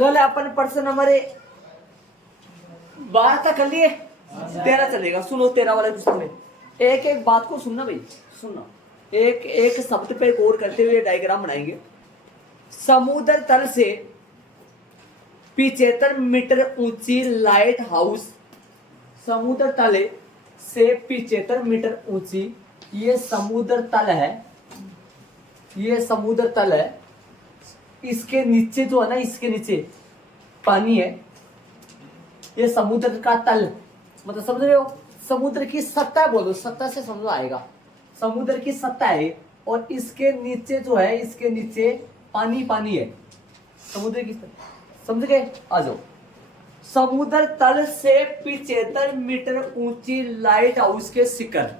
कल अपन प्रश्न नंबर 12 तक कर लिए, 13 चलेगा। सुनो 13 वाला प्रश्न में एक एक बात को सुनना भाई, सुनना। एक एक शब्द पे गौर करते हुए डायग्राम बनाएंगे। समुद्र तल से 75 मीटर ऊंची लाइट हाउस, समुद्र तल से 75 मीटर ऊंची ये समुद्र तल है, ये समुद्र तल है। इसके नीचे जो है ना, इसके नीचे पानी है। ये समुद्र का तल मतलब समझ रहे हो, समुद्र की सतह बोलो, सतह से समझ आएगा। समुद्र की सतह है और इसके नीचे जो है, इसके नीचे पानी पानी है, समुद्र की सतह। समझ गए? आ जाओ। समुद्र तल से 75 मीटर ऊंची लाइट हाउस के शिखर,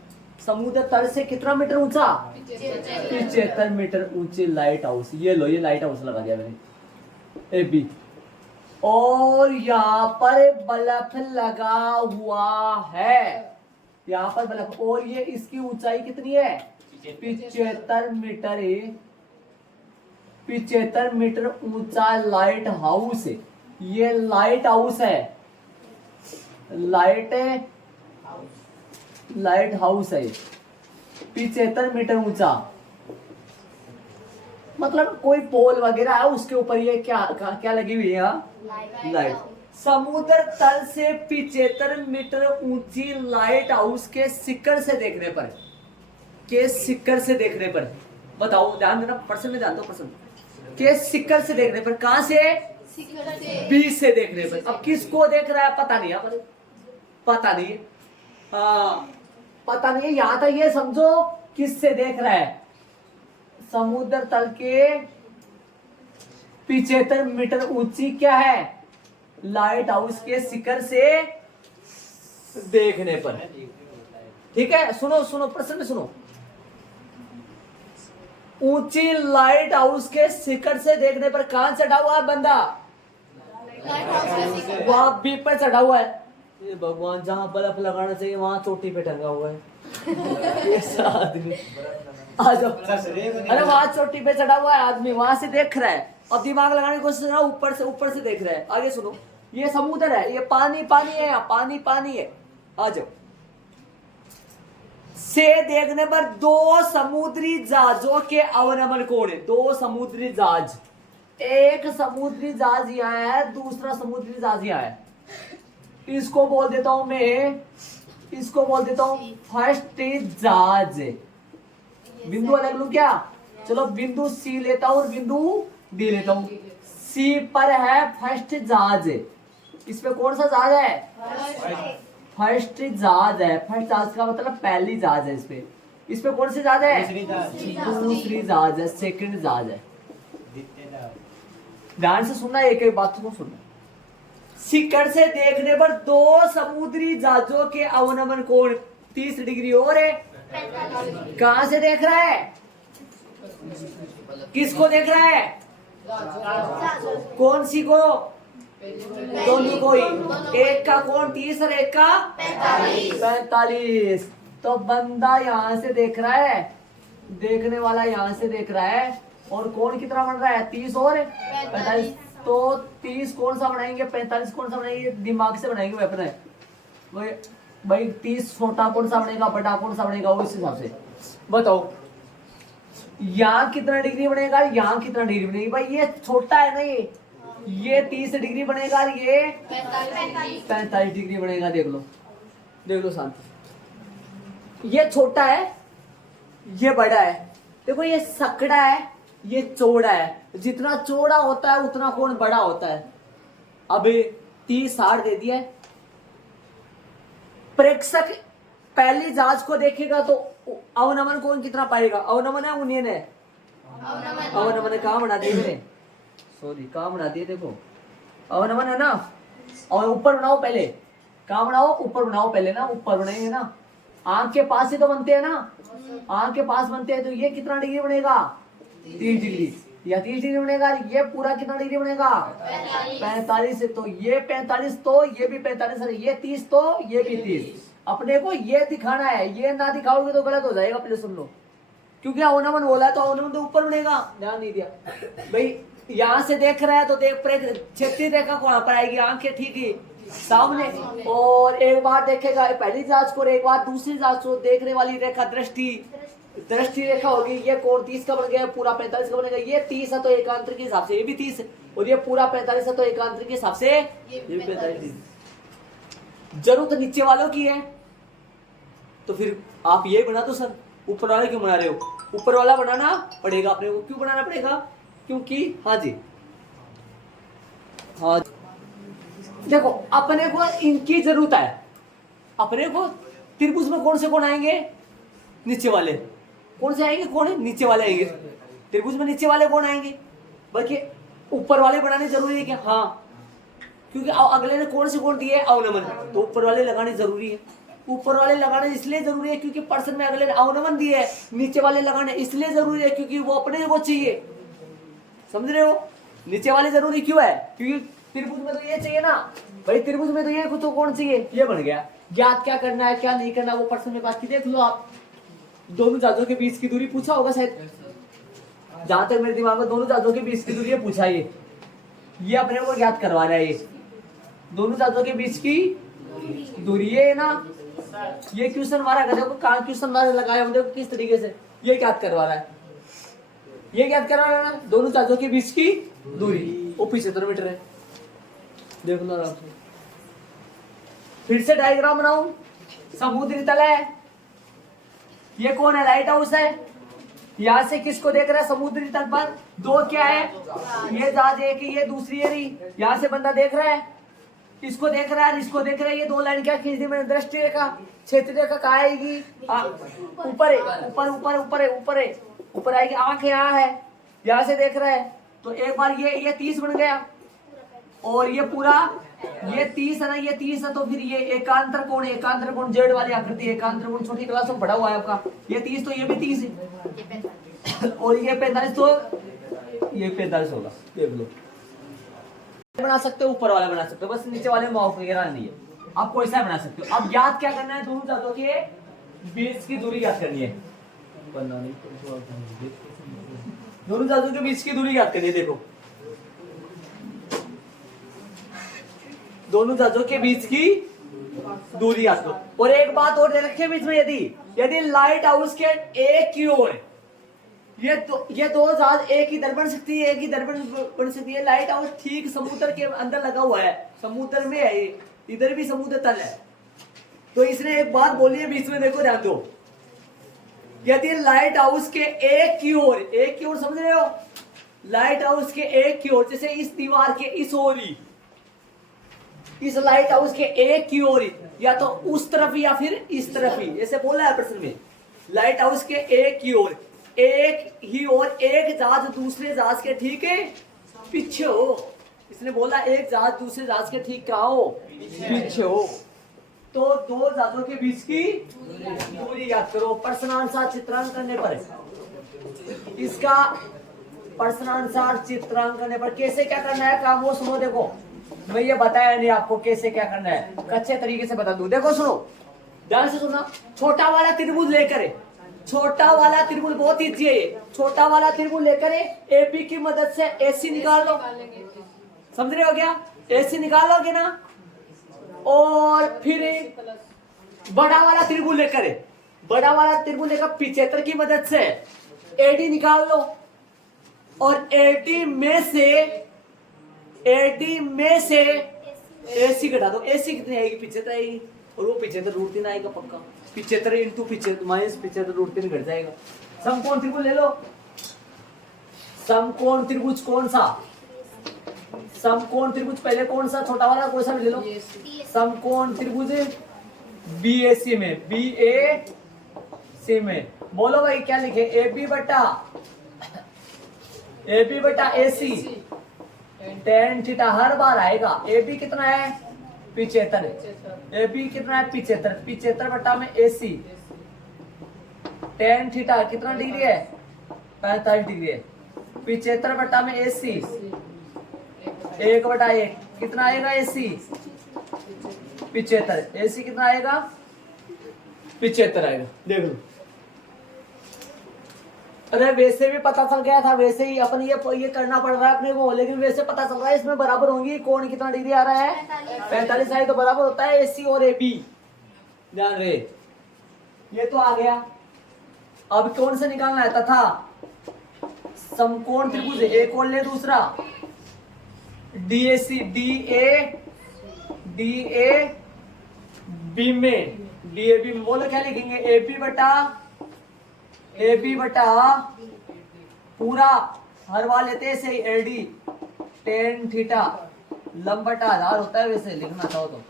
समुद्र तल से कितना मीटर ऊंचा? 75 मीटर ऊंची लाइट हाउस। ये लो, ये लाइट हाउस लगा दिया मैंने, ए बी। और यहाँ पर बल्ब लगा हुआ है, यहाँ पर बल्ब। और ये इसकी ऊंचाई कितनी है? 75 मीटर है। 75 मीटर ऊंचा लाइट हाउस है। ये लाइट हाउस है, लाइट हाउस है 75 मीटर ऊंचा। मतलब कोई पोल वगैरह है, उसके ऊपर ये क्या लगी हुई है यहाँ? लाइट। समुद्र तल से 75 मीटर ऊंची लाइट हाउस के शिखर से देखने पर, के शिखर से देखने पर, बताओ, ध्यान देना, प्रश्न में ध्यान दो। प्रश्न के शिखर से देखने पर, कहां से? बीच से देखने पर। अब किसको देख रहा है पता नहीं, यहाँ पर पता नहीं है। हाँ, पता नहीं है। यहां तक ये समझो किससे देख रहा है। समुद्र तल के 75 मीटर ऊंची क्या है? लाइट हाउस के शिखर से देखने पर। ठीक है, सुनो सुनो, प्रश्न में सुनो। ऊंची लाइट हाउस के शिखर से देखने पर कहां चढ़ा हुआ है बंदा? वहां बी पर चढ़ा हुआ है। ये भगवान, जहां बल्ब लगाना चाहिए वहां चोटी पे टंगा हुआ है। ऐसा आदमी, आ जाओ। अरे वहां चोटी पे चढ़ा हुआ है आदमी, वहां से देख रहा है। अब दिमाग लगाने की कोशिश करो, ऊपर से देख रहा है। आगे सुनो, ये समुद्र है, ये पानी पानी है, यहाँ पानी पानी है। आ जाओ। से देखने पर दो समुद्री जहाजों के अवनमन कोण है। दो समुद्री जहाज, एक समुद्री जहाज यहाँ है, दूसरा समुद्री जहाज यहाँ है। इसको बोल देता हूं मैं, इसको बोल देता हूं फर्स्ट जहाज। बिंदु अलग लू क्या? चलो, बिंदु सी लेता हूं और बिंदु डी लेता हूं। सी पर है फर्स्ट जहाज, इसमें कौन सा जहाज है? फर्स्ट जहाज है। फर्स्ट जहाज का मतलब पहली जहाज है। इसमें कौन सी जहाज है? दूसरी जहाज है, सेकंड जहाज है। ध्यान से सुनना, एक एक बात को सुनना। शिखर से देखने पर दो समुद्री जहाजों के अवनमन कोण 30 डिग्री और है। कहां से देख रहा है? किसको देख रहा है? कौन सी को? दोनों को ही। एक का कोण 30 और एक का 45। तो बंदा यहां से देख रहा है, देखने वाला यहां से देख रहा है। और कोण कितना बन रहा है? 30 और 45। तो 30 कौन सा बनाएंगे, 45 कौन सा बनाएंगे? दिमाग से बनाएंगे भाई अपने। भाई 30 छोटा कौन सा बनेगा, बड़ा कौन सा बनेगा, उस हिसाब से बताओ। यहाँ कितना डिग्री बनेगा, यहाँ कितना डिग्री बनेगी? भाई ये छोटा है ना, ये 30 डिग्री बनेगा, ये 45 डिग्री बनेगा। देख लो शांति। ये छोटा है, ये बड़ा है। देखो, ये सकड़ा है, ये चौड़ा है। जितना चौड़ा होता है उतना कोण बड़ा होता है। अब 30 60 दे दिया है। प्रेक्षक पहली जहाज को देखेगा तो अवनमन कोण कितना पाएगा? अवनमन है, उन्नयन है? अवनमन कहाँ बना दिए मैंने? सॉरी, कहाँ बना दिए? देखो, अवनमन है ना। और ऊपर बनाओ पहले। कहाँ बनाओ? ऊपर बनाओ पहले ना, ऊपर बनाएंगे ना। आंख के पास ही तो बनते हैं ना, आंख के पास बनते हैं। तो ये कितना डिग्री बनेगा? 30 डिग्री। या 30 डिग्री बनेगा। ये पूरा कितना डिग्री बनेगा? 45। तो ये 45, तो ये भी 45, ये 30, तो ये भी 30। अपने को ये दिखाना है, ये ना दिखाओगे तो गलत हो जाएगा। पहले सुन लो, क्योंकि अवनमन बोला है तो अवनमन तो ऊपर बनेगा। ध्यान नहीं दिया भाई। यहाँ से देख रहा है तो देख क्षैतिज रेखा कहाँ पर आएगी, आंखें ठीक है सामने, और एक बार देखेगा पहली जांच को, एक बार दूसरी जांच को, देखने वाली रेखा दृष्टि रेखा होगी। ये कोण 30 का बन गया, पूरा 45 का बनेगा। ये 30 है तो एकांतर के हिसाब से ये भी 30 है, और ये पूरा 45 है तो एकांतर के हिसाब से ये भी 45। जरूरत नीचे वालों की है तो फिर आप ये बना दो सर, ऊपर वाले क्यों बना रहे हो? ऊपर वाला बनाना पड़ेगा अपने को। क्यों बनाना पड़ेगा? क्योंकि हाँ जी, हाँ देखो अपने को इनकी जरूरत है। अपने को त्रिभुज में कौन से कोण आएंगे? नीचे वाले। कौन से आएंगे? कौन है? नीचे वाले आएंगे। त्रिभुज में नीचे वाले कौन आएंगे? बल्कि ऊपर वाले बनाने जरूरी है क्या? हाँ, क्योंकि अगले ने कौन से कोण दिए? अवनमन, तो ऊपर वाले लगाने जरूरी है। ऊपर वाले लगाने इसलिए जरूरी है क्योंकि पर्सन में अगले ने अवनमन दिए है। नीचे वाले लगाने इसलिए जरूरी है क्योंकि वो अपने को चाहिए। समझ रहे हो? नीचे वाले जरूरी क्यों है? क्योंकि त्रिभुज में तो ये चाहिए ना भाई, त्रिभुज में तो ये तो कौन चाहिए? ये बन गया। ज्ञात क्या करना है क्या नहीं करना वो पर्सन में बात की देख लो आप। दोनों जहाजों के बीच की दूरी पूछा होगा शायद, जहां तक मेरे दिमाग में दोनों जहाजों के बीच की दूरी पूछा। ये अपने को ज्ञात करवा रहा है। ये दोनों जहाजों के बीच की दूरी है ना। ये क्वेश्चन हमारा देखो कहां क्वेश्चन हमारे लगाए हम देखो किस तरीके से ये ज्ञात करवा रहा है। ये ज्ञात करवा रहा है ना, दोनों जहाजों के बीच की दूरी वो 75 मीटर है। देख लो आप। फिर से डायग्राम बनाऊं। समुद्री तल है, ये कौन है? लाइट हाउस है। यहां से किसको देख रहा है? समुद्री तल पर दो क्या है? ये जहाज एक है, ये दूसरी है। यहां से बंदा देख रहा है, इसको देख रहा है, इसको देख रहा है। ये दो लाइन क्या खींच दी मैंने? दृष्टि रेखा। क्षेत्र रेखा कहाँ आएगी? ऊपर है, ऊपर ऊपर ऊपर है, ऊपर है, ऊपर आएगी। आंख यहाँ है, यहाँ से देख रहा है तो एक बार ये 30 बन गया, और ये पूरा ये 30 है ना, ये 30 है तो फिर ये एकांतर कोण है। एकांतर कोण जेड वाली आकृति, एकांतर कोण छोटी क्लास में पढ़ा हुआ है आपका। ये 30 तो ये भी 30 है, और ये 45 तो ये 45 होगा। देख लो, बना सकते हो, ऊपर वाला बना सकते हो, बस नीचे वाले में माउस वगैरह नहीं है। आप कोई सा बना सकते हो। अब याद क्या करना है? दोनों जहाजों के बीच की दूरी याद करनी है। दोनों जहाजों के बीच की दूरी याद करनी है। देखो दोनों जहाजों के बीच की दूरी याद करो। और एक बात और रखे बीच में, यदि लाइट हाउस के एक की ओर ये दो जहाज एक ही दर बन सकती है, एक ही दर बन सकती है। लाइट हाउस ठीक समुद्र के अंदर लगा हुआ है, समुद्र में है, इधर भी समुद्र तल है। तो इसने एक बात बोली है बीच में, देखो ध्यान दो। यदि लाइट हाउस के एक की ओर समझ रहे हो? लाइट हाउस के एक की ओर, जैसे इस दीवार के इस ओर ही, इस लाइट हाउस के एक की ओर या तो उस तरफ या फिर इस तरफ ही, जैसे बोला है प्रश्न में। लाइट हाउस के एक की ओर, एक ही और एक जहाज दूसरे जहाज के ठीक है पीछे हो। इसने बोला एक जहाज दूसरे जहाज के ठीक कहाँ हो? पीछे हो। तो दो जहाजों के बीच की दूरी याद करो। प्रश्नानुसार चित्रांकन करने पर, इसका प्रश्नानुसार चित्रांकन करने पर कैसे क्या करना है काम वो सुनो। देखो मैं ये बताया नहीं आपको कैसे क्या करना है, अच्छे तरीके से बता दूं। देखो सुनो, ध्यान से सुना। छोटा वाला त्रिभुज लेकर, छोटा वाला त्रिभुज बहुत ईजी है। छोटा वाला त्रिभुज लेकर एबी की मदद से एसी निकाल लो। समझ रहे हो क्या? एसी निकाल लोगे ना, और फिर बड़ा वाला त्रिभुज लेकर, बड़ा वाला त्रिभुज लेकर 75 की मदद से एडी निकाल लो, और एडी में से एसी घटा दो। एसी कितनी आएगी? 75 आएगी, और वो 75 रूट 3 आएगा पक्का। 75 इंटू 75 माइनस 75 रूट 3 घट जाएगा। समकोण त्रिभुज ले लो। समकोण त्रिभुज कौन सा? समकोण त्रिभुज पहले कौन सा? छोटा वाला कौन सा भी ले लो। समकोण त्रिभुज बीएसी में, बीएसी में बोलो भाई क्या लिखे? एबी बटा एसी tan थीटा हर बार आएगा। एबी कितना है? 75। एबी कितना है? 75। 75 बटा में एसी tan थीटा कितना डिग्री है? 45 डिग्री है। 75 बटा में एसी 1/1 कितना आएगा? एसी 75। एसी कितना आएगा? 75 आएगा। देख लो अरे वैसे भी पता चल गया था, वैसे ही अपन ये करना पड़ रहा है अपने को, लेकिन वैसे पता चल रहा है इसमें बराबर होंगी। कोण कितना डिग्री आ रहा है? 45 आई तो बराबर होता है AC और AB। ध्यान रहे, ये तो आ गया। अब कौन से निकालना है? तथा समकोण त्रिभुज एक और ले दूसरा DAC DAB में बोलो क्या लिखेंगे? AB बटा पूरा हर वाले लेते से AD tan थीटा लंब बटा आधार होता है, वैसे लिखना चाहो तो।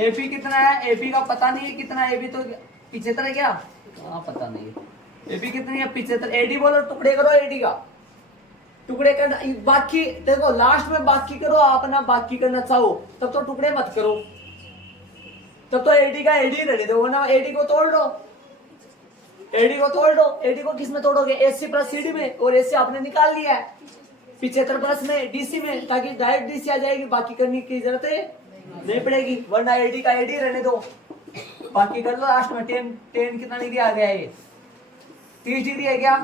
AB कितना है? AB का पता नहीं है कितना है। AB तो 75 है क्या? हाँ पता नहीं है। AB कितनी है? 75। AD बोलो, टुकड़े करो AD का, टुकड़े करना। बाकी देखो लास्ट में बाकी करो आप ना, बाकी करना चाहो तब तो टुकड़े मत करो, तब तो AD का AD रहने दो ना। AD को तोड़ दो, AD को तोड़ दो। AD को किस में तोड़ोगे? AC प्लस CD में, और AC आपने निकाल लिया है 75 प्लस में DC में, ताकि डायरेक्ट DC आ जाएगी, बाकी करने की जरूरत नहीं पड़ेगी, वरना AD का AD रहने दो, बाकी कर लो लास्ट में। 10 कितना डिग्री आ गया? ये 30 डिग्री है क्या?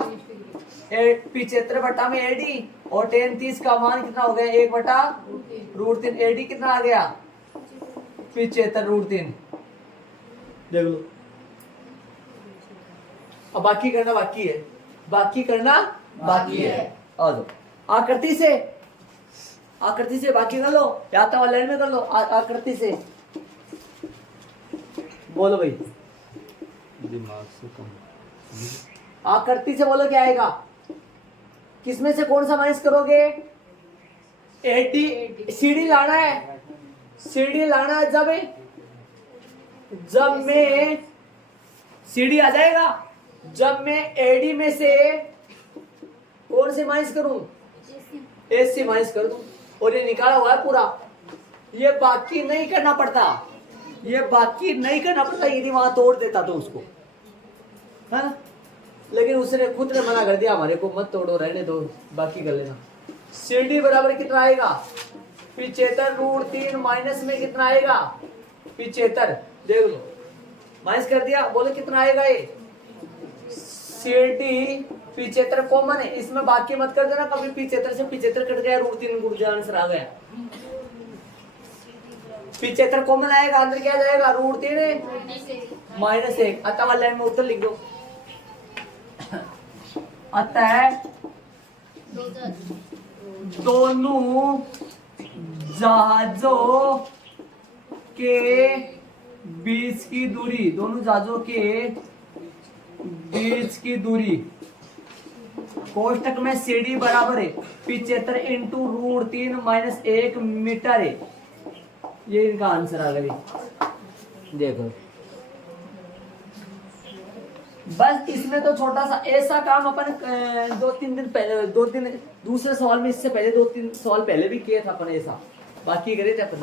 75 बटा में AD और 30 का मान कितना हो गया? 1 बटा √3। AD कितना आ गया? 75 √3। देख लो। अब बाकी करना बाकी है, बाकी करना बाकी है। आ जाओ, आकृति से बाकी कर लो, या तो ऑनलाइन में कर लो। आकृति से बोलो भाई, दिमाग से कम। आकृति से बोलो क्या आएगा? किसमें से कौन सा माइनस करोगे? AD CD लाना है, CD लाना है। जब मैं CD आ जाएगा, जब मैं AD में से कौन से माइनस करूं? AC माइनस कर दूं, और ये निकाला हुआ है पूरा। ये बाकी नहीं करना पड़ता, ये बाकी नहीं करना पड़ता, यदि वहां तोड़ देता तो उसको, है ना। लेकिन उसने खुद ने मना कर दिया हमारे को, मत तोड़ो, रहने दो, बाकी कर लेना। CD बराबर कितना आएगा? 75 √3 माइनस में कितना आएगा? 75। देख लो, माइनस कर दिया, बोलो कितना आएगा? ये CD 75 कॉमन है, इसमें बाकी मत कर देना कभी। 75 से 75 कट गया, √3 गुण जाने से आ गया। 75 कॉमन आएगा, अंदर क्या जाएगा? √3 माइनस 1। अतः वाले लाइन में उत्तर लिख दो। अतः दोनों जहाजों के बीच की दूरी, दोनों जहाजों के बीच की दूरी कोष्टक में CD बराबर है 75 इंटू √3 माइनस 1 मीटर है। ये इनका आंसर आ गया। देखो बस इसमें तो छोटा सा ऐसा काम अपन 2-3 दिन पहले, दूसरे सवाल में, इससे पहले 2-3 सवाल पहले भी किए था अपन ऐसा, बाकी करे थे अपन।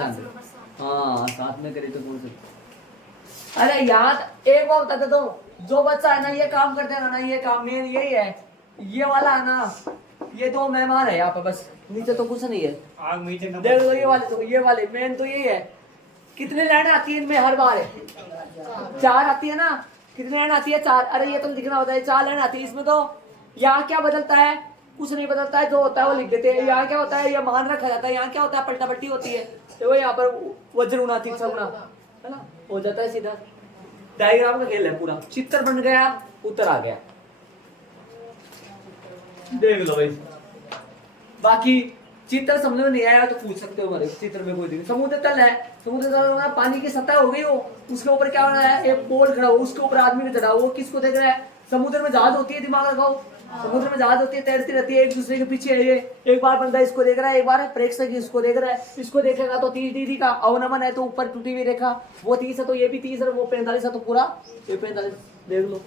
हाँ साथ में करे तो कौन से। अरे यार एक बात बता देता हूँ, जो बच्चा है ना ये काम करते हैं ना, ये काम मेन यही है, ये वाला है ना, ये 2 मेहमान है यहाँ पे, बस नीचे तो कुछ नहीं है। देख लो ये वाले, तो ये वाले मेन तो यही है। कितने लाइन आती है इनमें हर बार? 4 आती है ना। कितनी लाइन आती है? 4। अरे ये तो लिखना होता है, 4 लाइन आती है इसमें। तो यहाँ क्या बदलता है? कुछ नहीं बदलता है, जो होता है वो लिख देते हैं। यहाँ क्या होता है? ये मान रखा जाता है। यहाँ क्या होता है? पलटा पलटी होती है। तो यहाँ पर वज्र गुणा तीसरा गुणा, है ना, हो जाता है सीधा। डायग्राम का खेल है पूरा। चित्र बन गया, उत्तर आ गया। देख लो भाई, बाकी चित्र समझ में नहीं आया तो पूछ सकते हो हमारे। चित्र में कोई दिक्कत। समुद्र तल है, समुद्र तल पानी की सतह हो गई हो, उसके ऊपर क्या हो रहा है? एक पोल खड़ा हो, उसके ऊपर आदमी भी चढ़ा हो, वो किसको देख रहा है? समुद्र में जहाज होती है, दिमाग लगाओ, समुद्र में जहाज होती है, तैरती रहती है एक दूसरे के पीछे। ये एक बार बंदा इसको देख रहा है, एक बार प्रेक्षक इसको देख रहा है। इसको देखेगा तो 30 डिग्री का अवनमन है, तो ऊपर टूटी हुई रेखा, वो 30 है तो ये भी 30 है, वो 45 है तो पूरा ये 45। देख लो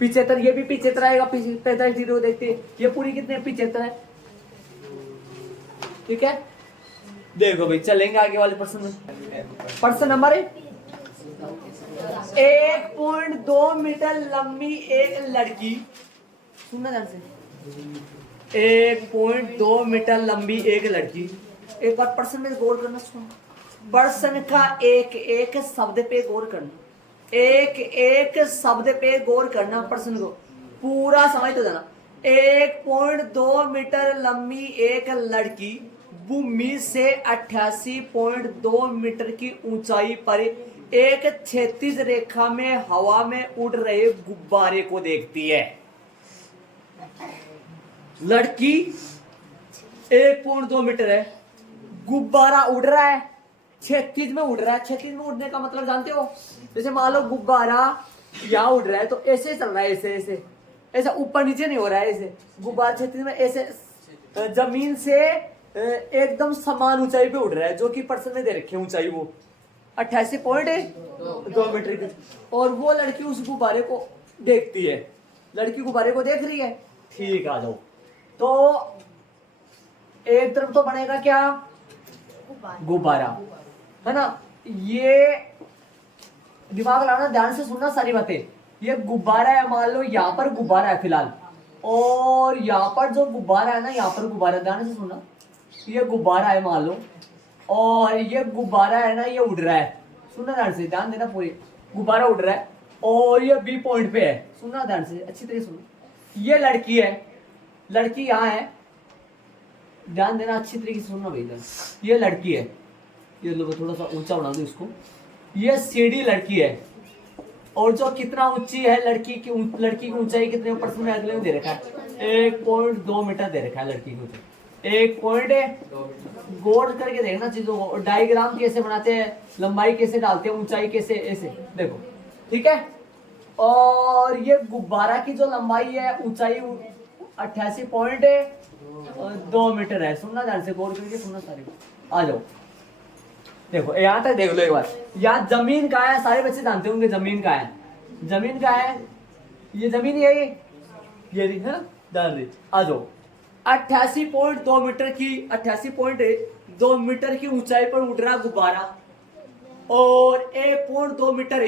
75, ये भी 75 आएगा 45 डिग्री को देखते हैं। ये पूरी कितने? 75 है। ठीक है, देखो भाई चलेंगे आगे वाले प्रश्न में। प्रश्न नंबर 1.2 मीटर लंबी एक लड़की, सुनना ध्यान से, 1.2 मीटर लंबी एक लड़की। एक बार प्रश्न में गौर करना, सुनो। प्रश्न का एक एक शब्द पे गौर करना, एक एक शब्द पे गौर करना। प्रश्न को पूरा समझ तो जाना। 1.2 मीटर लंबी एक लड़की भूमि से 88.2 मीटर की ऊंचाई पर एक क्षैतिज रेखा में हवा में उड़ रहे गुब्बारे को देखती है। लड़की 1.2 मीटर है, गुब्बारा उड़ रहा है, क्षैतिज में उड़ रहा है। क्षैतिज में उड़ने का मतलब जानते हो? जैसे मान लो गुब्बारा यहाँ उड़ रहा है तो ऐसे चल रहा है, ऐसे ऐसे ऐसा ऊपर नीचे नहीं हो रहा है। ऐसे गुब्बारा क्षैतिज में ऐसे जमीन से एकदम समान ऊंचाई पे उड़ रहा है, जो कि पर्सन में दे रखी है ऊंचाई वो 88.2 मीटर की। और वो लड़की उस गुब्बारे को देखती है। लड़की गुब्बारे को देख रही है। ठीक, आ जाओ। तो एक तरफ तो बनेगा क्या? गुब्बारा, है ना। ये दिमाग लगाना, ध्यान से सुनना सारी बातें। ये गुब्बारा है, मान लो यहाँ पर गुब्बारा है फिलहाल, और यहाँ पर जो गुब्बारा है ना, यहाँ पर गुब्बारा, ध्यान से सुनना। ये गुब्बारा है मान लो, और ये गुब्बारा है ना, ये उड़ रहा है। सुनना ध्यान से, ध्यान देना पूरी। गुब्बारा उड़ रहा है और ये बी पॉइंट पे है। सुनना ध्यान से, अच्छी तरह सुनो। ये लड़की है, लड़की यहाँ है, ध्यान देना अच्छी तरीके से सुनना भाई। ये लड़की है, ये लो थोड़ा सा ऊंचा बना दो इसको। ये सीढ़ी लड़की है, और जो कितना ऊंची है लड़की की ऊंचाई कितने परसेंट में अगले में दे रखा है? 1.2 मीटर दे रखा है लड़की की ऊंचाई। 1 गौर करके देखना चीजों को। डायग्राम कैसे बनाते हैं, लंबाई कैसे डालते हैं, ऊंचाई कैसे, ऐसे देखो, ठीक है। और ये गुब्बारा की जो लंबाई है, ऊंचाई 88.2 मीटर है। सुनना ध्यान से, गौर करके सुनना सारी। आ जाओ, देखो यहाँ तक देख लो एक बार। यहाँ जमीन कहाँ है? सारे बच्चे जानते होंगे जमीन कहाँ है। जमीन कहाँ है? ये जमीन ही है, ये है ना, ध्यान दे। आ जाओ, 88.2 मीटर की 88.2 मीटर की ऊंचाई पर उड़ रहा गुब्बारा, और 1.2 मीटर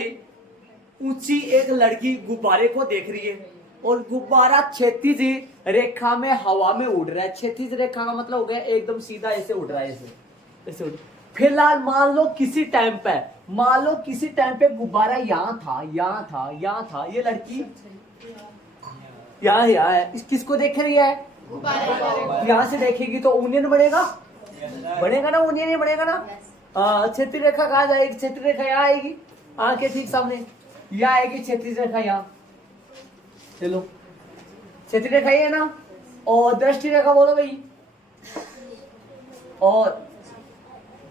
ऊंची एक लड़की गुब्बारे को देख रही है, और गुब्बारा क्षैतिज रेखा में हवा में उड़ रहा है। क्षैतिज रेखा का मतलब हो गया एकदम सीधा ऐसे उड़ रहा है, ऐसे ऐसे उड़। फिलहाल मान लो किसी टाइम पे गुब्बारा यहाँ था, यहाँ था, यहाँ था। ये लड़की यहाँ है, किसको देख रही है? यहाँ से देखेगी तो यूनियन बनेगा ना, यूनियन ही बनेगा ना। क्षैतिज रेखा कहाँ जाएगी? क्षैतिज रेखा यहाँ आएगी, आंखें ठीक सामने, यहाँ आएगी क्षैतिज रेखा यहाँ। चलो, क्षैतिज रेखा ये है ना, और दृष्टि रेखा बोलो भाई। और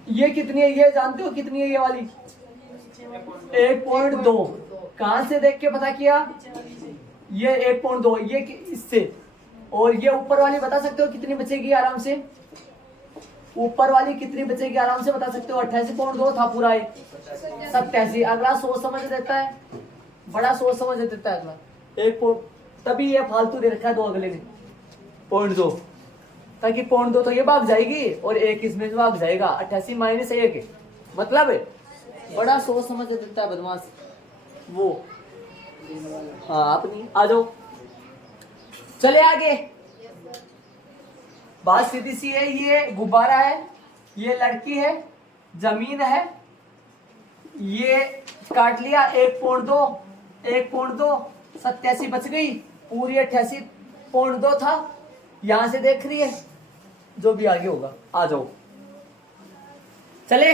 ये कितनी है? ये जानते हो कितनी है ये वाली? 1.2। कहां से देख के पता किया? ये 1.2, ये इससे। और ये ऊपर वाली बता सकते हो कितनी बचेगी आराम से? ऊपर वाली कितनी बचेगी आराम से बता सकते हो? 88.2 था पूरा, 87। अगला सोच समझ देता है, बड़ा सोच समझ देता है अगला। एक तभी ये फालतू दे रखा है 2 अगले ने 0.2, ताकि 0.2 तो ये भाग जाएगी और 1 इसमें भाग जाएगा। 88 माइनस 1 मतलब है, बड़ा सोच समझ देता है बदमाश वो। हाँ, आप नहीं, आ जाओ, चले आगे। बात सीधी सी है। ये गुब्बारा है, ये लड़की है, जमीन है, ये काट लिया 1.2 87 बच गई, पूरी 88.2 था। यहां से देख रही है, जो भी आगे होगा। आ जाओ, चले।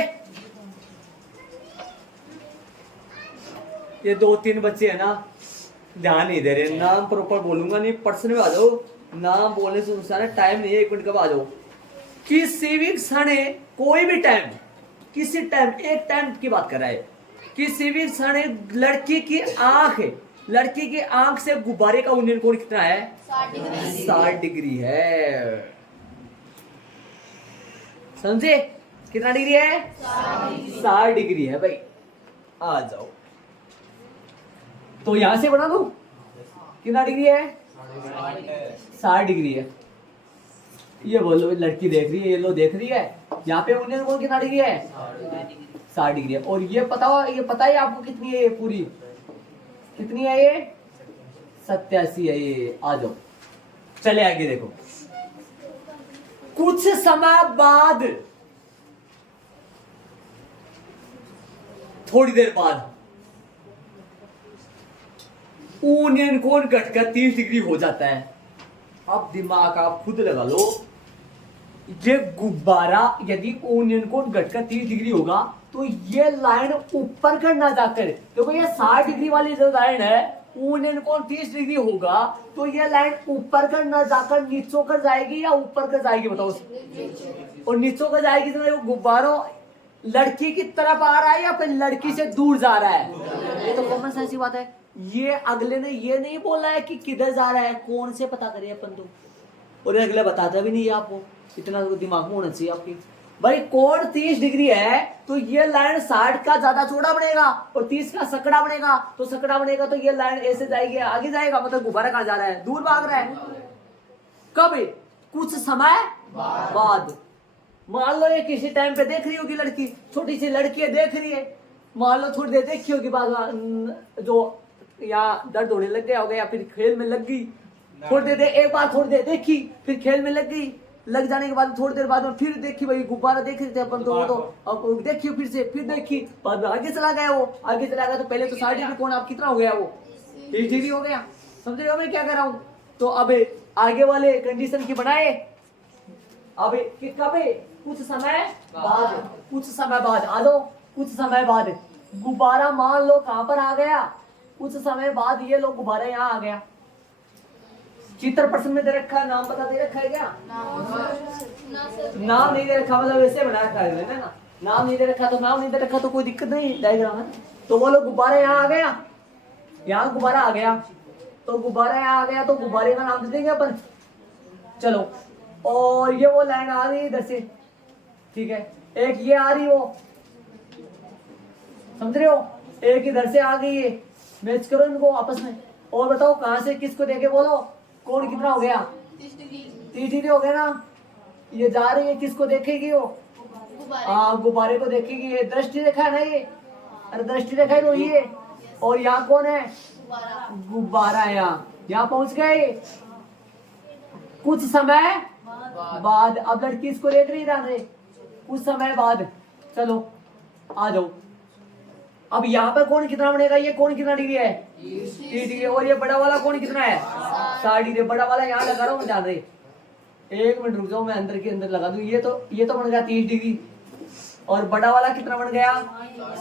ये 2-3 बच्चे है ना, ध्यान नहीं दे रहे। नाम प्रॉपर बोलूंगा नहीं, पर्सन में आ जाओ। नाम बोलने से नुकसान, टाइम नहीं है, 1 मिनट कब आ जाओ। किसी भी क्षण, कोई भी टाइम, किसी टाइम, एक टाइम की बात कर रहा है, किसी भी क्षण लड़की की आंख से गुब्बारे का यूनियन कोण कितना है? 60 डिग्री है। समझे? कितना डिग्री है? 60 डिग्री है भाई। आ जाओ, तो यहां से बना दो, कितना डिग्री है? 60 डिग्री है। ये बोलो, लड़की देख रही है, ये लो देख रही है, यहाँ पे यूनियन कोण कितना डिग्री है? 60 डिग्री है। और ये पता है आपको कितनी है? ये पूरी कितनी है? ये 87 है ये। आ जाओ, चले आगे देखो। कुछ समय बाद, थोड़ी देर बाद, यूनियन कोण घटकर 30 डिग्री हो जाता है। अब दिमाग आप खुद लगा लो, ये गुब्बारा यदि यूनियन कोण घटकर 30 डिग्री होगा तो ये लाइन ऊपर कर ना जाकर, देखो ये 60 डिग्री वाली जो लाइन है यूनियन कोण 30 डिग्री होगा तो ये लाइन ऊपर कर ना जाकर नीचों कर जाएगी या ऊपर कर जाएगी बताओ। और नीचों कर जाएगी तो गुब्बारों लड़की की तरफ आ रहा है या फिर लड़की से दूर जा रहा है, ये तो कॉमन सेंस की बात है। ये अगले ने ये नहीं बोला है कि किधर जा रहा है, कौन से पता करिए अपन तो, और अगला बताता भी नहीं है आपको, इतना तो दिमाग में होना चाहिए आपकी। भाई कोण 30 डिग्री है तो ये लाइन 60 का ज्यादा चौड़ा बनेगा और 30 का सकड़ा बनेगा, तो सकड़ा बनेगा तो ये लाइन ऐसे जाएगी आगे जाएगा, मतलब गुब्बारा कहाँ जा रहा है, दूर भाग रहा है। कब? कुछ समय बाद। मान लो ये किसी टाइम पे देख रही होगी लड़की, छोटी सी लड़की है देख रही है, मान लो थोड़ी देर देखी होगी, बाद जो या दर्द होने लग गया होगा या फिर खेल में लग गई, थोड़ी देर एक बार थोड़ी देर देखी फिर खेल में लग गई, लग जाने के बाद थोड़ी देर बाद में फिर देखी, भाई गुब्बारा देख रहे थे अपन तो अब देखी फिर से फिर देखी, बाद में आगे चला गया, वो आगे चला गया तो पहले तो 60 डिग्री कोण आप कितना हो गया, वो 30 डिग्री हो गया। समझ रहे हो मैं क्या कर रहा हूँ? तो अब आगे वाले कंडीशन की बनाए, अब कब? कुछ समय बाद, कुछ समय बाद आ दो, कुछ समय बाद गुब्बारा मान लो कहां पर आ गया, कुछ समय बाद ये लोग गुब्बारा यहाँ आ गया। चित्र प्रश्न में दे रखा है, नाम पता दे रखा है क्या? नाम नहीं दे रखा, मतलब वैसे बना रखा है ना, नाम नहीं दे रखा तो नाम नहीं दे रखा तो कोई दिक्कत नहीं, डायग्राम है। तो वो लोग गुब्बारा यहाँ आ गया, यहाँ गुब्बारा आ गया, तो गुब्बारा यहाँ आ गया तो गुब्बारे का नाम दे देंगे अपन। चलो, और ये वो लाइन आ रही है इधर से, ठीक है, एक ये आ रही हो, समझ रहे हो, एक इधर से आ गई है, मैच करो इनको आपस में और बताओ कहां से किसको देके बोलो कोण कितना हो गया, 30 डिग्री हो गया ना। ये जा रही है किसको देखेगी, वो गुब्बारे को देखेगी, ये दृष्टि रेखा है ना, ये अरे दृष्टि रेखा तो ये, और यहाँ कौन है, गुब्बारा, यहाँ पहुंच गए कुछ समय बाद। अब लड़की इसको देख रही है कुछ समय बाद, चलो आ जाओ। अब यहाँ पे कौन कितना बनेगा, ये कौन कितना डिग्री है, 30 डिग्री, और ये बड़ा वाला कौन कितना है, 60 डिग्री। बड़ा वाला यहाँ लगा रहा हूँ, जान रहे, एक मिनट रुक जाओ मैं अंदर के अंदर लगा दूं, ये तो बन गया 30 डिग्री, और बड़ा वाला कितना बन गया,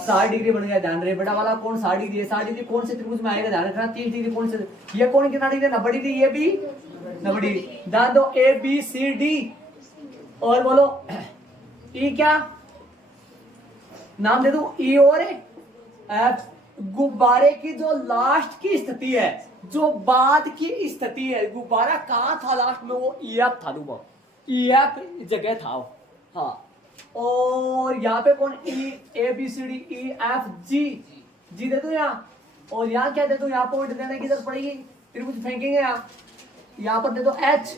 60 डिग्री बन गया। ध्यान रहे, बड़ा वाला कौन 60 डिग्री है, 60 डिग्री कौन से त्रिभुज में आएगा, ध्यान रखना। 30 डिग्री कौन से, ये कौन कितना डिग्री है, 90 डिग्री, ये भी 90 डिग्री। ध्यान दो, ABCD, और बोलो ई क्या नाम दे दो, ई और एफ। गुब्बारे की जो लास्ट की स्थिति है, जो बाद की स्थिति है, गुब्बारा कहाँ था लास्ट में, वो EF था, दूंगा EF जगह था, हाँ। और यहाँ पे कौन, E ABCD EF G दे दो यहाँ, और यहाँ क्या दे दो, यहाँ पॉइंट देने की जरूरत पड़ेगी, त्रिभुज फेंकेंगे यहाँ पर दे दो H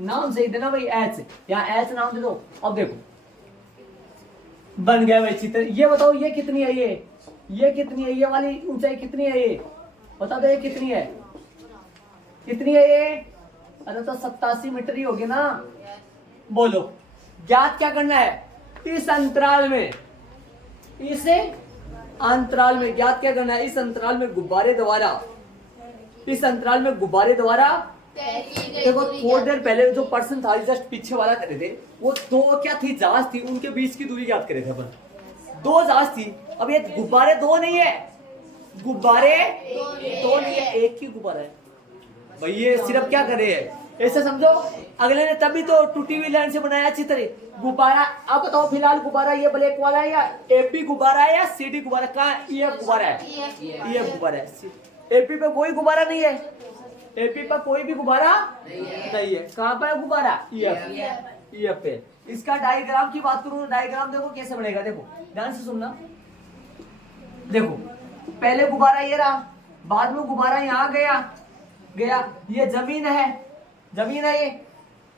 नाम सही देना भाई, H, यहाँ H नाम दे दो। अब देखो बन गया भाई चित्र। ये बताओ ये कितनी है, ये कितनी है, ये वाली ऊंचाई कितनी है, ये बता दो, ये कितनी है, कितनी है ये, अरे तो 87 मीटर ही होगी ना। बोलो ज्ञात क्या करना है, इस अंतराल में, इस अंतराल में ज्ञात क्या करना है, इस अंतराल में गुब्बारे द्वारा, इस अंतराल में गुब्बारे द्वारा। देखो थोड़ी देर पहले जो पर्सन था जस्ट पीछे वाला करे थे, वो दो क्या थी, जहाज थी, उनके बीच की दूरी याद करे थे अपन, 2 जहाज थी। अब ये गुब्बारे 2 नहीं है, गुब्बारे 2 नहीं है, एक ही गुब्बारा है भाई। ये सिर्फ क्या कर रहे हैं, ऐसा समझो, अगले ने तभी तो टूटी हुई लाइन से बनाया अच्छी तरह गुब्बारा। अब बताओ फिलहाल गुब्बारा ये ब्लैक वाला है या AP गुब्बारा है या CD गुब्बारा, कहाँ EF गुब्बारा है, EF गुब्बारा है। AP पे कोई गुब्बारा नहीं है, AP पर कोई भी गुब्बारा नहीं है। कहाँ पर है गुब्बारा, EF पे। इसका डायग्राम की बात करूं, डायग्राम देखो कैसे बनेगा, देखो ध्यान से सुनना। देखो पहले गुब्बारा ये रहा, बाद में गुब्बारा यहाँ गया, ये जमीन है ये,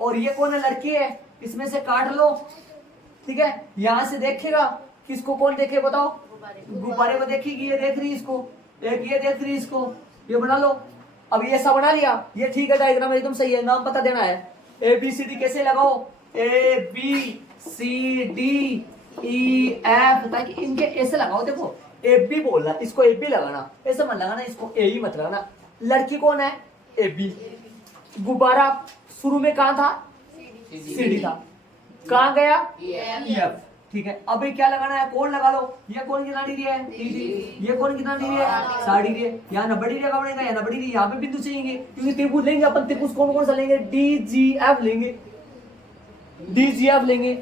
और ये कौन है, लड़की है, इसमें से काट लो, ठीक है। यहाँ से देखेगा, किसको कौन देखे बताओ, गुब्बारे को देखेगी, ये देख रही इसको, एक ये देख रही इसको, ये बना लो। अब ये ऐसा बना लिया, ये ठीक है, डायग्राम एकदम सही है। नाम पता देना है, ABCD कैसे लगाओ, ABCD EF, ताकि इनके ऐसे लगाओ, देखो ए बी बोल रहा है, इसको ए बी लगाना, ऐसा मत लगाना, इसको ए ही मत लगाना। लड़की कौन है? A B. गुब्बारा शुरू में कहाँ था? सी डी था, कहाँ गया? E F. ठीक है, अब ये क्या लगाना है? कोण लगा लो। ये कौन कितना डिग्री है? 30। ये कौन कितना डिग्री है? 60 डिग्री है। यहाँ 90 डिग्री का बनेगा, यहाँ 90 डिग्री, यहाँ पे बिंदु चाहिए क्योंकि त्रिभुज लेंगे अपन। त्रिभुज कौन कौन सा लेंगे? डी जी एफ लेंगे, डी जी एफ लेंगे।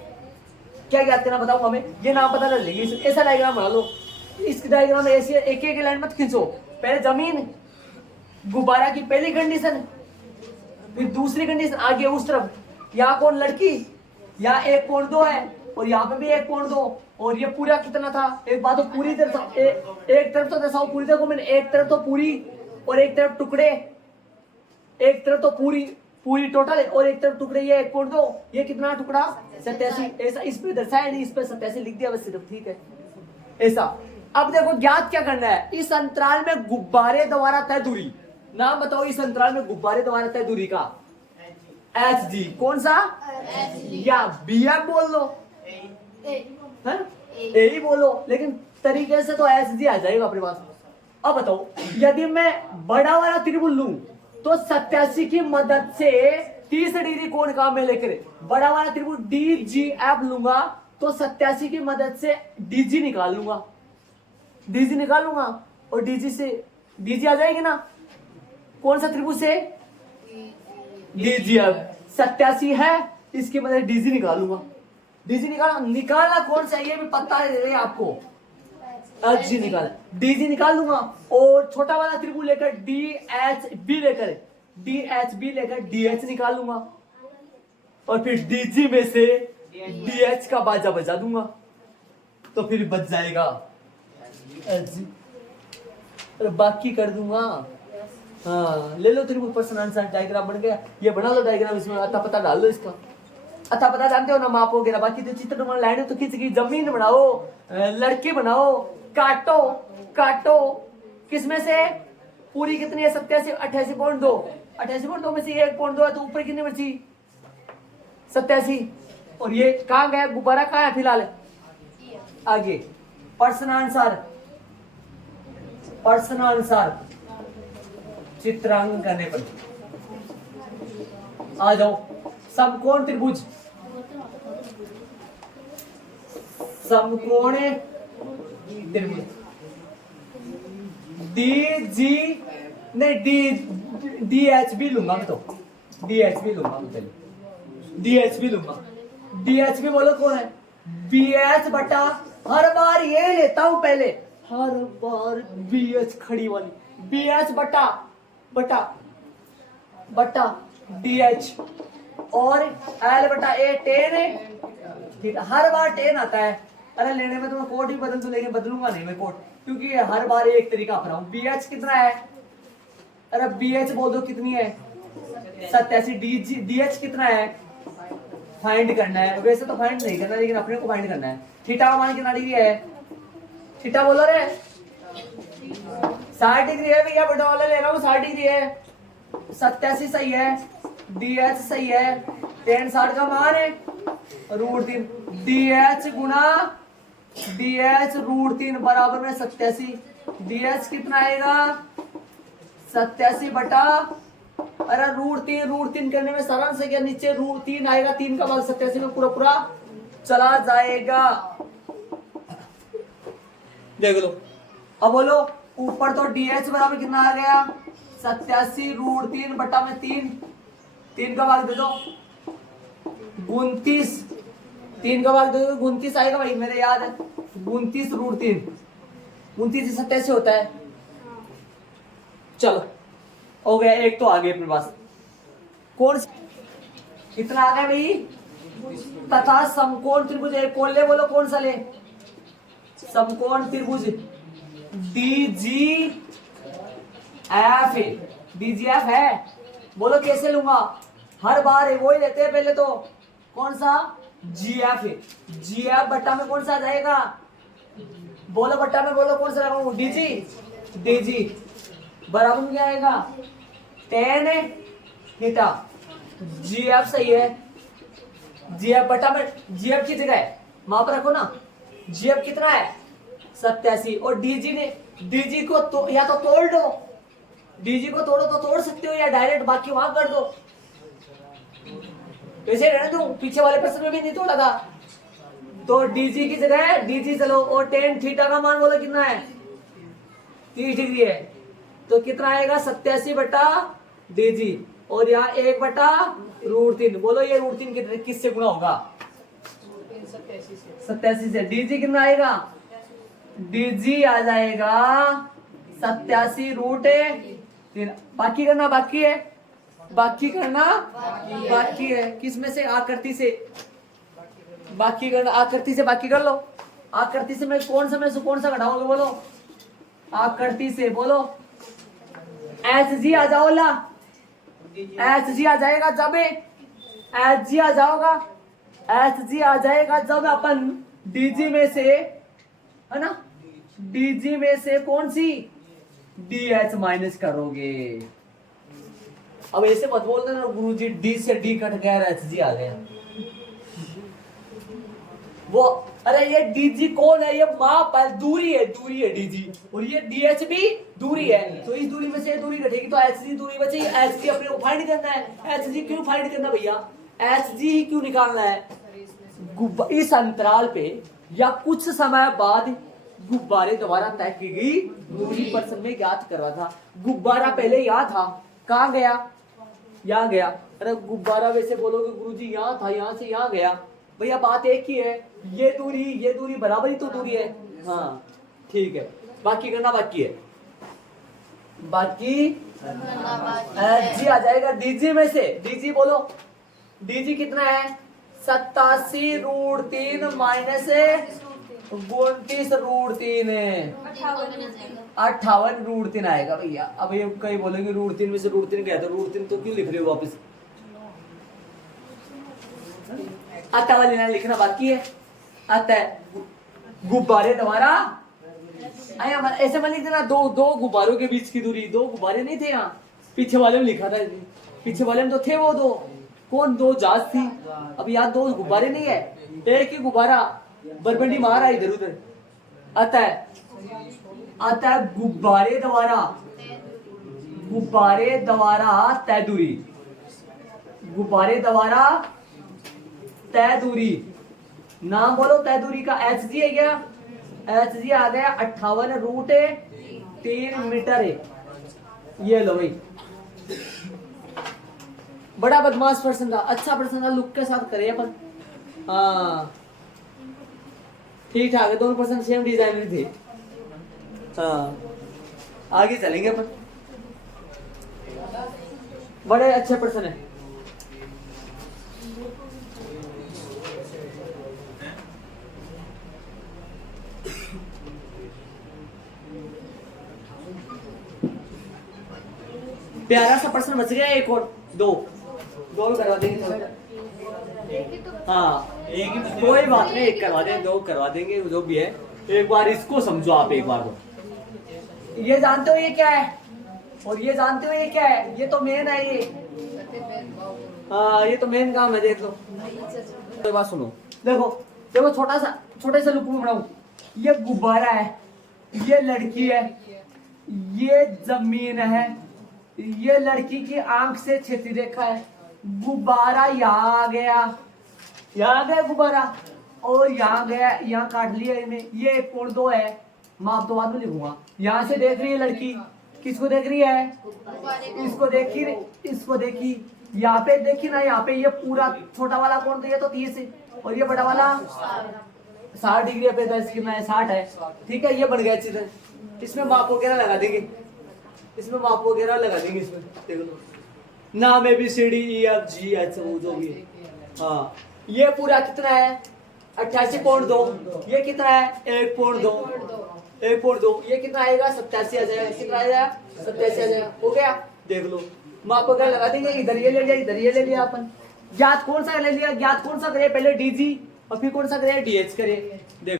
क्या ज्ञात करना बताओ हमें, ये नाम पता कर लेंगे। ऐसा डायग्राम बना लो, इस डायग्राम में ऐसे एक एक लाइन मत खींचो। पहले जमीन, गुब्बारा की पहली कंडीशन, फिर दूसरी कंडीशन, आगे उस तरफ यहाँ कौन? लड़की। यहाँ 1.2 है और यहाँ पे भी 1.2, और ये पूरा कितना था? एक बात तो पूरी तरफ एक तरफ तो दर्शाओ पूरी तरफ को मैंने, एक तरफ तो पूरी और एक तरफ टुकड़े, एक तरफ तो पूरी पूरी टोटल है और एक तरफ टुकड़े। ये 1.2, ये कितना टुकड़ा? 87। ऐसा इस पे दर्शाया नहीं, इस पे 87 लिख दिया बस सिर्फ। ठीक है, ऐसा। अब देखो ज्ञात क्या करना है, इस अंतराल में गुब्बारे द्वारा तय दूरी। नाम बताओ इस अंतराल में गुब्बारे द्वारा तय दूरी का। H G. कौन सा? या बी एफ बोल लो, ए ही बोलो, लेकिन तरीके से तो एच जी आ जाएगा अपने पास। अब बताओ, यदि मैं बड़ा वाला त्रिभुज लूं तो 87 की मदद से 30 डिग्री कोण का मैं लेकर बड़ा वाला त्रिभुज डी जी एफ लूंगा तो 87 की मदद से डी जी निकाल लूंगा, डी जी निकाल लूंगा और डी जी से डी जी आ जाएगी ना। कौन सा त्रिभुज से? D G F. 87 है, इसकी मदद डी जी निकालूंगा। डी जी निकालना कौन सा ये भी पता है आपको। एच जी निकाला, डी जी निकाल लूंगा और छोटा वाला त्रिभुज लेकर डी एच बी लेकर डी एच निकाल लूंगा और फिर डी जी में से डी एच का बाजा बजा दूंगा तो फिर बच जाएगा एच जी। अरे बाकी कर दूंगा। हाँ, ले लो त्रिभुज पर्सन आंसर, डायग्राम बन गया। ये बना लो डायग्राम, इसमें अता पता डाल लो इसका। अता पता जानते हो ना, माप वगैरह। बाकी तो चित्र बनाना, लाइनें तो खींच की, जमीन बनाओ, लड़की बनाओ, काटो काटो। किसमें से? पूरी कितनी है? 87, 88.2। 88.2 में से 1.2 है तो ऊपर कितनी बची? 87। और ये कहाँ गया? गुब्बारा कहाँ है फिलहाल? आगे। पर्सन आंसर चित्रांकन करने पर आ जाओ। समकोण त्रिभुज, समकोण त्रिभुज डी जी नहीं डी एच बी लूंगा मैं, तो डी एच बी लूंगा मैं। चलिए डी एच बी लूंगा। डी एच बी बोलो कौन है? बी एच बटा, हर बार ये लेता हूं पहले, हर बार बी एच खड़ी वाली, बी एच बटा डी एच और एल बटा ए। 10 है, ठीक है, हर बार 10 आता है। अरे लेने में तो मैं कोड ही बदल दूं, लेकिन बदलूंगा नहीं मैं कोड, क्योंकि हर बार एक तरीका अपनाऊं। बी एच कितना है? अरे बी एच बोल दो कितनी है? 87। डी एच कितना है? फाइंड करना है। वैसे तो फाइंड नहीं करना, लेकिन अपने को फाइंड करना है। थीटा का मान कितना डिग्री है? थीटा बोलो रे, 60 डिग्री है भैया। बड़ा वाला ले रहा हूँ, 60 डिग्री है। 87 सही है, डी एच सही है, 10 60 का मान है √3। डी एच गुना डी एच √3 बराबर में 87। डी एच कितना आएगा? 87 बटा, अरे √3 करने में सारांश से क्या, नीचे √3 आएगा, 3 का भाग 87 में पूरा चला जाएगा। देख लो। अब बोलो ऊपर तो डी एच बराबर कितना आ गया? 87 √3 बटा में 3 का भाग दे दो 29, 3 का भाग दे दो 29 आएगा भाई, मेरे याद है। 29 √3, 29 87 होता है। चलो हो गया, एक तो आ गया अपने पास। कौन कितना आ गया भाई? तथा समकोण त्रिभुज एक कौन ले, बोलो कौन सा ले? समकोण त्रिभुज डी जी एफ है। डी जी एफ है, बोलो कैसे लूंगा? हर बार वो ही लेते हैं पहले तो। कौन सा? जी एफ है। जी एफ बट्टा में कौन सा आ जाएगा? बोलो बट्टा में, बोलो कौन सा लगाऊं? D G. डी जी बराबर में क्या आएगा? 10 थीटा। जी एफ सही है। जी एफ बटा में, जी एफ की जगह माप रखो ना। जी एफ कितना है? 87 और डीजी ने डीजी को तो या तो तोड़ दो, डीजी को तोड़ो तो तोड़ सकते हो या डायरेक्ट बाकी वहां कर दो। वैसे रहने दो, पीछे वाले प्रश्न में भी नहीं तोड़ा था। तो डीजी की जगह डीजी चलो और टेन थीटा का मान बोलो कितना है 30 डिग्री है, तो कितना आएगा 87 बटा डीजी और यहाँ 1/√3। बोलो ये √3 किससे गुणा होगा 87 से। डीजी कितना आएगा, डीजी आ जाएगा 87√3। बाकी करना बाकी है, बाकी करना बाकी है। किस में से, आकृति से बाकी करना, आकृति से बाकी कर लो। आकृति से मैं कौन सा घटाओगे बोलो, आकृति से बोलो। एच जी आ जाओ ला, एच जी आ जाएगा जब, एच जी आ जाओगा, एच जी आ जाएगा जब अपन डीजी में से, है ना, डीजी में से कौन सी डी एच माइनस करोगे। अब ऐसे मत बोल देना गुरुजी डी से डी कट गया एच जी आ गया वो। अरे ये डीजी कौन है, ये माप है, दूरी है डीजी, और ये डीएच भी दूरी है, तो इस दूरी में से दूरी घटेगी तो एच जी दूरी बचेगी। एच जी अपने को फाइंड करना है, एच जी क्यों फाइंड करना भैया, एच जी ही क्यों निकालना है। इस अंतराल पे या कुछ समय बाद गुब्बारे द्वारा तय की गई दूरी प्रश्न में ज्ञात करवा था। गुब्बारा पहले यहाँ था, कहाँ गया, यहाँ गया। अरे गुब्बारा वैसे बोलोगे गुरुजी यहाँ था, यहाँ से यहाँ गया, भैया बात एक ही है, ये दूरी बराबर ही तो दूरी है। हाँ ठीक है, बाकी करना बाकी है, बाकी एच जी आ जाएगा डीजी में से। डीजी बोलो, डीजी कितना है 87√3 माइनस 29√3 है 58√3 आएगा भैया। अब ये कहीं बोलेंगे √3 में से √3 गया तो √3 तो क्यों लिख रहे हो वापस, आता वाली लाइन लिखना बाकी है। आता है गुब्बारे द्वारा, ऐसे मत लिख देना दो गुब्बारों के बीच की दूरी, दो गुब्बारे नहीं थे यहाँ, पीछे वाले में लिखा था, पीछे वाले में तो थे वो दो, कौन, दो जहाज थी। अब यहाँ दो गुब्बारे नहीं है, एक ही गुब्बारा बरबंडी मारा इधर उधर। आता है गुब्बारे द्वारा तय दूरी, गुब्बारे द्वारा तय दूरी, नाम बोलो तय दूरी का। एच जी है क्या, एच जी आ गया 58√3 मीटर है। ये लो भाई, बड़ा बदमाश प्रश्न था, अच्छा प्रश्न था, लुक के साथ करे अपन। हाँ ठीक ठाक है, दोनों प्रश्न सेम डिजाइन में थे। हाँ आगे चलेंगे अपन, बड़े अच्छे प्रश्न है। प्यारा सा प्रश्न बच गया, एक और दो करवा देंगे। हाँ एक, कोई बात नहीं, एक करवा देंगे, दो करवा देंगे, जो भी है। एक बार इसको समझो आप, एक बार को। ये जानते हो ये क्या है, और ये जानते हो ये क्या है, ये तो मेन है ये। हाँ ये तो मेन काम है, देख लो। तो बात सुनो, देखो छोटे से लुक में बनाऊं। ये गुब्बारा है, ये लड़की है, ये जमीन है, ये लड़की की आंख से क्षैतिज रेखा है। गुब्बारा यहाँ आ गया गुब्बारा, और यहाँ गया, यहाँ काट लिया इन्हें। ये 1.2 है, माप तो बाद में लिखूंगा। यहाँ से देख रही है लड़की, किसको देख रही है, इसको देखी, यहाँ पे देखी ना, यहाँ पे ये पूरा छोटा वाला कोण, तो ये तो 30 है, और ये बड़ा वाला 60 डिग्री पे 10 कितना है 60 है। ठीक है, ये बन गया चित्र। इसमें माप वगैरह लगा देंगे, इसमें देख लो, नाम ABCDEFG जो भी है। हाँ ये पूरा कितना है 88.2, ये कितना है 1.2, ये कितना आएगा 87 आ जाएगा, कितना आएगा 87 आ जाएगा। हो गया, देख लो, माप वगैरह लगा देंगे। इधर ये ले लिया, इधर ये ले लिया अपन। ज्ञात कौन सा ले लिया, ज्ञात कौन सा करे, पहले डीजी और फिर कौन सा करे, डीएच करे।